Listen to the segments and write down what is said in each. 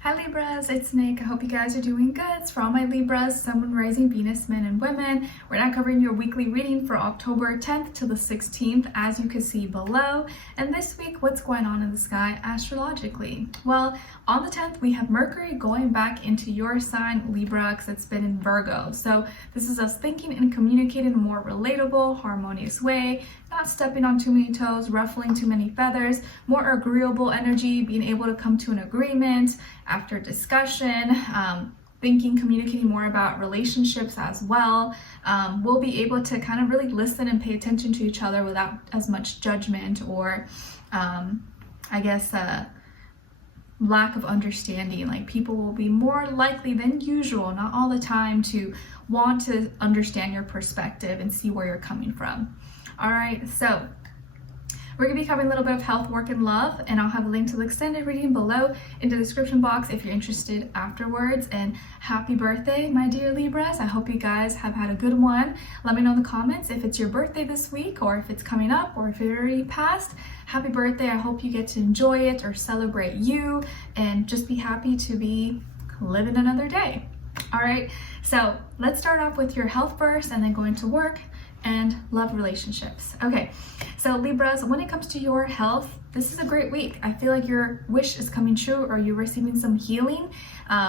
Hi Libras, it's Nick. I hope you guys are doing good. It's for all my Libras, Sun, Moon, Rising, Venus, men and women. We're now covering your weekly reading for October 10th to the 16th, as you can see below. And this week, what's going on in the sky astrologically? Well, on the 10th, we have Mercury going back into your sign, Libra, because it's been in Virgo. So this is us thinking and communicating in a more relatable, harmonious way, not stepping on too many toes, ruffling too many feathers, more agreeable energy, being able to come to an agreement after discussion, thinking, communicating more about relationships as well. We'll be able to kind of really listen and pay attention to each other without as much judgment or, lack of understanding. Like, people will be more likely than usual, not all the time, to want to understand your perspective and see where you're coming from. All right, so we're going to be covering a little bit of health, work, and love, and I'll have a link to the extended reading below in the description box if you're interested afterwards. And happy birthday, my dear Libras. I hope you guys have had a good one. Let me know in the comments if it's your birthday this week, or if it's coming up, or if it already passed. Happy birthday. I hope you get to enjoy it or celebrate you and just be happy to be living another day. All right, so let's start off with your health first and then go into work and love relationships. Okay, so Libras, when it comes to your health, this is a great week. I feel like your wish is coming true, or you're receiving some healing.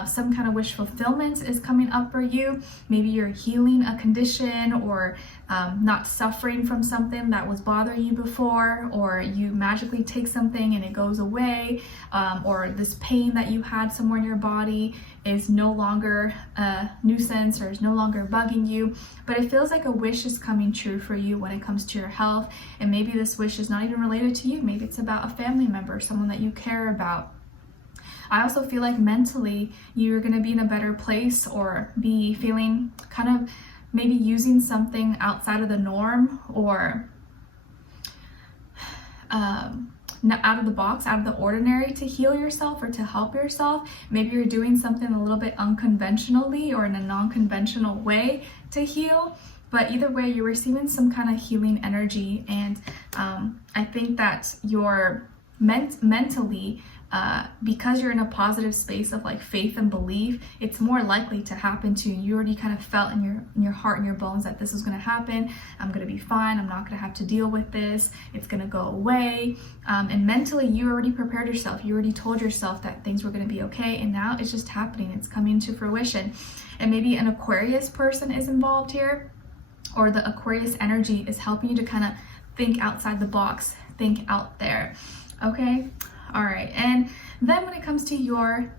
Some kind of wish fulfillment is coming up for you. Maybe you're healing a condition, or not suffering from something that was bothering you before, or you magically take something and it goes away, or this pain that you had somewhere in your body is no longer a nuisance or is no longer bugging you. But it feels like a wish is coming true for you when it comes to your health. And maybe this wish is not even related to you. Maybe it's about a family member, someone that you care about. I also feel like mentally you're going to be in a better place, or be feeling kind of maybe using something outside of the norm, or out of the box, out of the ordinary, to heal yourself or to help yourself. Maybe you're doing something a little bit unconventionally or in a non-conventional way to heal. But either way, you're receiving some kind of healing energy. And I think that you're mentally, because you're in a positive space of like faith and belief, it's more likely to happen to you. You already kind of felt in your heart and your bones that this is going to happen. I'm going to be fine. I'm not going to have to deal with this. It's going to go away. And mentally, you already prepared yourself. You already told yourself that things were going to be okay. And now it's just happening. It's coming to fruition. And maybe an Aquarius person is involved here, or the Aquarius energy is helping you to kind of think outside the box, think out there. Okay. All right. And then when it comes to your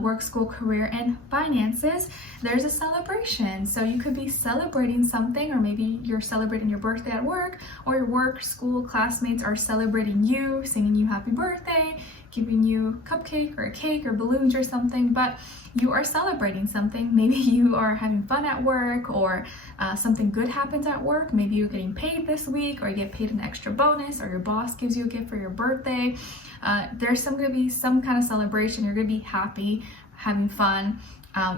work, school, career, and finances, there's a celebration. So you could be celebrating something, or maybe you're celebrating your birthday at work, or your work, school, classmates are celebrating you, singing you happy birthday, giving you a cupcake or a cake or balloons or something. But you are celebrating something. Maybe you are having fun at work, or something good happens at work. Maybe you're getting paid this week, or you get paid an extra bonus, or your boss gives you a gift for your birthday. There's going to be some kind of celebration. You're going to be happy, having fun,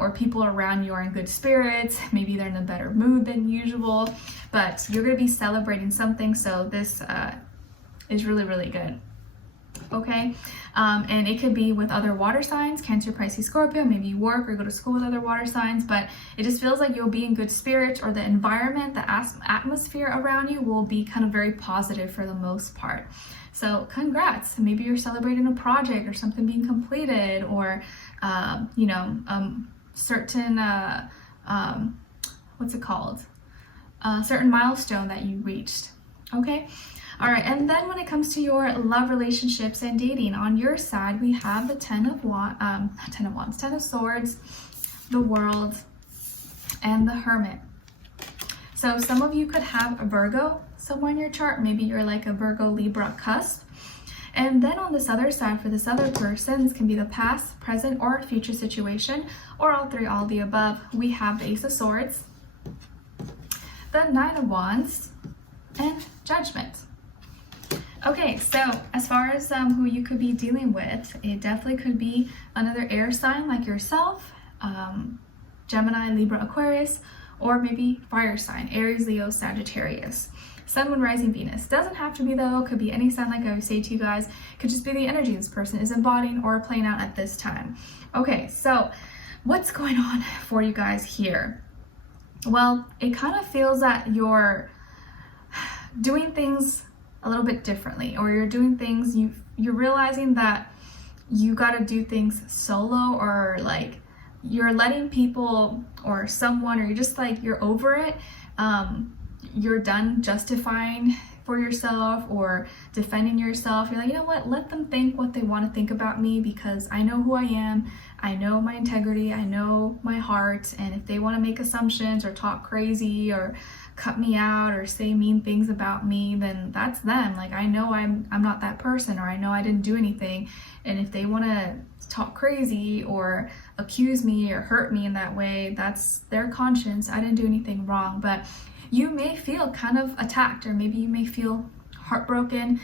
or people around you are in good spirits. Maybe they're in a better mood than usual, but you're going to be celebrating something. So this is really, really good. Okay, and it could be with other water signs, Cancer, Pisces, Scorpio. Maybe you work or go to school with other water signs, but it just feels like you'll be in good spirits, or the environment, the atmosphere around you will be kind of very positive for the most part. So congrats. Maybe you're celebrating a project or something being completed, or certain certain milestone that you reached. Okay. All right, and then when it comes to your love, relationships, and dating, on your side, we have the Ten of Swords, the World, and the Hermit. So some of you could have a Virgo somewhere in your chart. Maybe you're like a Virgo Libra cusp. And then on this other side, for this other person, this can be the past, present, or future situation, or all three, all the above. We have the Ace of Swords, the Nine of Wands, and Judgment. Okay, so as far as who you could be dealing with, it definitely could be another air sign like yourself, Gemini, Libra, Aquarius, or maybe fire sign, Aries, Leo, Sagittarius. Sun, Moon, Rising, Venus. Doesn't have to be though, could be any sign like I always say to you guys, could just be the energy this person is embodying or playing out at this time. Okay, so what's going on for you guys here? Well, it kind of feels that you're doing things a little bit differently, or you're doing things, you're realizing that you got to do things solo, or like you're letting people or someone, or you're just like, you're over it. You're done justifying for yourself or defending yourself. You're like, you know what, let them think what they want to think about me, because I know who I am, I know my integrity, I know my heart, and if they want to make assumptions or talk crazy or cut me out or say mean things about me, then that's them. Like, I know I'm not that person, or I know I didn't do anything, and if they want to talk crazy or accuse me or hurt me in that way, that's their conscience. I didn't do anything wrong. But you may feel kind of attacked, or maybe you may feel heartbroken,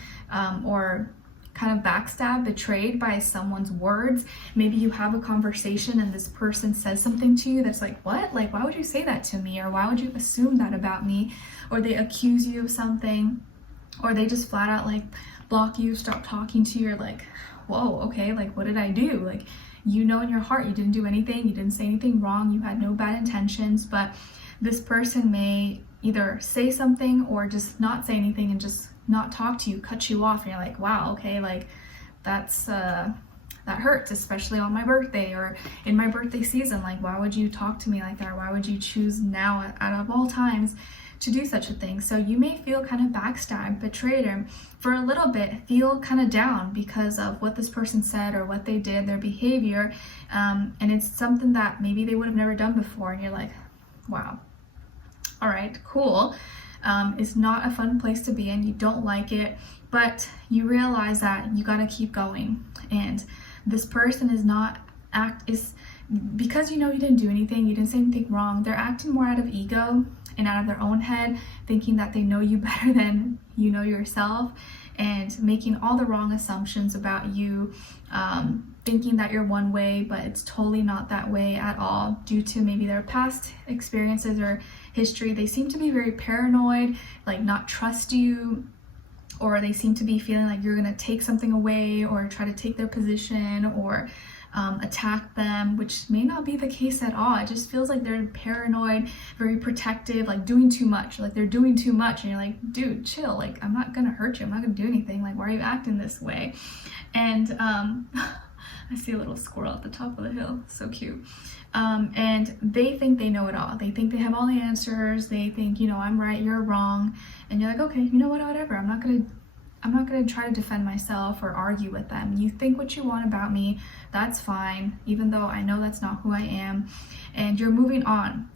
or kind of backstabbed, betrayed by someone's words. Maybe you have a conversation and this person says something to you that's like, what? Like, why would you say that to me? Or why would you assume that about me? Or they accuse you of something, or they just flat out like block you, stop talking to you. You're like, whoa, okay, like what did I do? Like, you know in your heart you didn't do anything, you didn't say anything wrong, you had no bad intentions, but this person may either say something or just not say anything and just not talk to you, cut you off, and you're like, wow, okay, like that's that hurts, especially on my birthday or in my birthday season. Like, why would you talk to me like that? Or why would you choose now out of all times to do such a thing? So you may feel kind of backstabbed, betrayed, or for a little bit feel kind of down because of what this person said or what they did, their behavior, and it's something that maybe they would have never done before, and you're like, wow, all right, cool. It's not a fun place to be in, you don't like it, but you realize that you got to keep going. And this person is not because you know you didn't do anything, you didn't say anything wrong, they're acting more out of ego and out of their own head, thinking that they know you better than you know yourself, and making all the wrong assumptions about you, thinking that you're one way, but it's totally not that way at all, due to maybe their past experiences or history. They seem to be very paranoid, like not trust you, or they seem to be feeling like you're gonna take something away or try to take their position or attack them, which may not be the case at all. It just feels like they're paranoid, very protective, like doing too much, like they're doing too much, and you're like, dude, chill, like I'm not gonna hurt you, I'm not gonna do anything, like why are you acting this way? And I see a little squirrel at the top of the hill, so cute. And they think they know it all. They think they have all the answers. They think, you know, I'm right, you're wrong. And you're like, okay, you know what, whatever. I'm not gonna try to defend myself or argue with them. You think what you want about me, that's fine, even though I know that's not who I am. And you're moving on.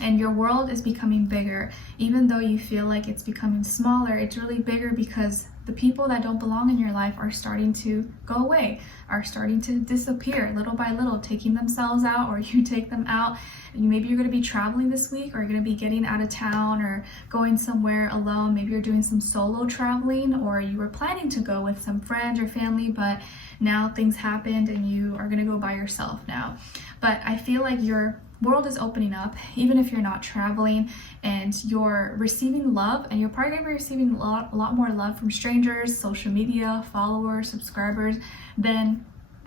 And your world is becoming bigger. Even though you feel like it's becoming smaller, it's really bigger because the people that don't belong in your life are starting to go away, are starting to disappear little by little, taking themselves out, or you take them out. Maybe you're going to be traveling this week, or you're going to be getting out of town or going somewhere alone. Maybe you're doing some solo traveling, or you were planning to go with some friends or family, but now things happened and you are going to go by yourself now. But I feel like your world is opening up, even if you're not traveling, and you're receiving love, and you're probably going to be receiving a lot more love from strangers, social media, followers, subscribers, than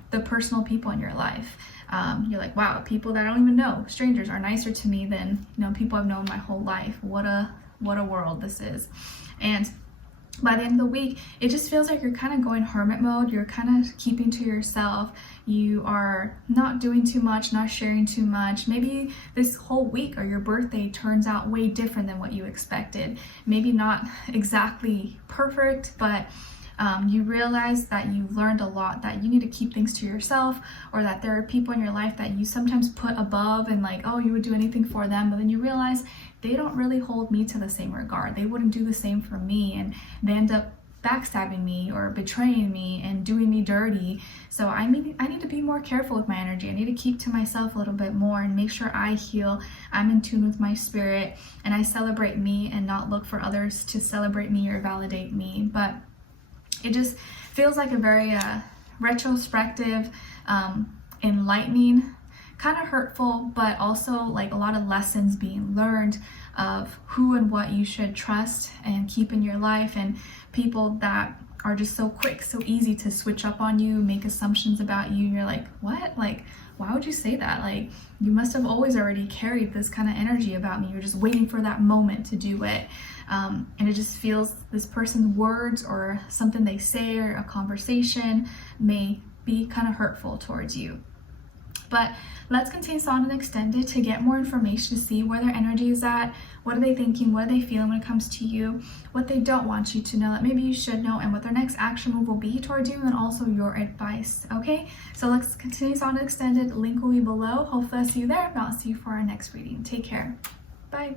the personal people in your life. You're like, wow, people that I don't even know, strangers, are nicer to me than, you know, people I've known my whole life. What a world this is. And by the end of the week, it just feels like you're kind of going hermit mode. You're kind of keeping to yourself. You are not doing too much, not sharing too much. Maybe this whole week or your birthday turns out way different than what you expected. Maybe not exactly perfect, but you realize that you've learned a lot, that you need to keep things to yourself, or that there are people in your life that you sometimes put above and like, oh, you would do anything for them, but then you realize they don't really hold me to the same regard. They wouldn't do the same for me, and they end up backstabbing me or betraying me and doing me dirty. So I need to be more careful with my energy. I need to keep to myself a little bit more and make sure I heal. I'm in tune with my spirit, and I celebrate me and not look for others to celebrate me or validate me. But it just feels like a very retrospective, enlightening kind of hurtful, but also like a lot of lessons being learned of who and what you should trust and keep in your life, and people that are just so quick, so easy to switch up on you, make assumptions about you, and you're like, what? Like, why would you say that? Like, you must have always already carried this kind of energy about me. You're just waiting for that moment to do it. And it just feels this person's words or something they say or a conversation may be kind of hurtful towards you. But let's continue on and extend it to get more information, to see where their energy is at, what are they thinking, what are they feeling when it comes to you, what they don't want you to know that maybe you should know, and what their next action move will be towards you, and also your advice. Okay, so let's continue on and extend it. Link will be below. Hopefully I'll see you there, but I'll see you for our next reading. Take care. Bye.